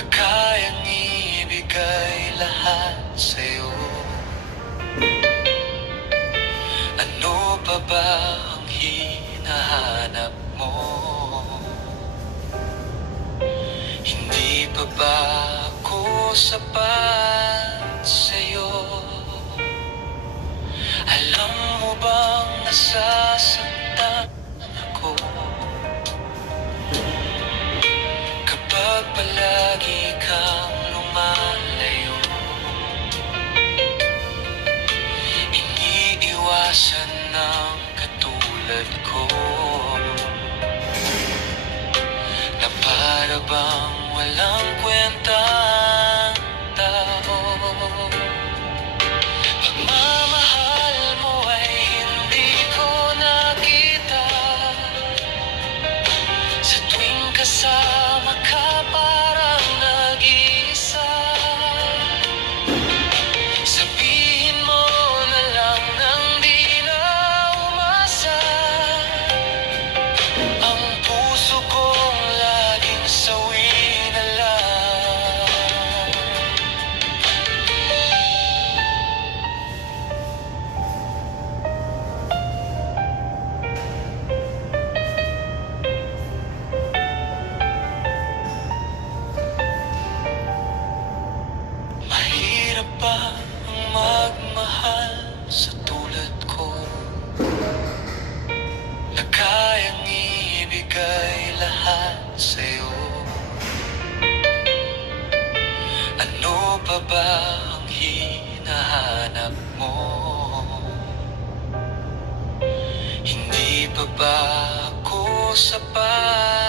na kayang ibigay lahat sa'yo. Ano pa ba ang hinahanap mo? Hindi pa ba ako sapat sa'yo? Alam mo bang nasasaktan ako kapag palagi kang lumalayo? Iniiwasan ng katulad ko na para bang walang kwentang tao. Pagmamahal mo ay hindi ko nakita sa tuwing kasama ka, parang nag-iisa. Sabihin mo na lang nang di na umasa, ang puso kong laging sawi na lang. Mahirap ba ang magmahal sa tulad ko na kayang ibigay lahat sa'yo? Ano pa ba ang hinahanap mo? Hindi pa ba ako sapat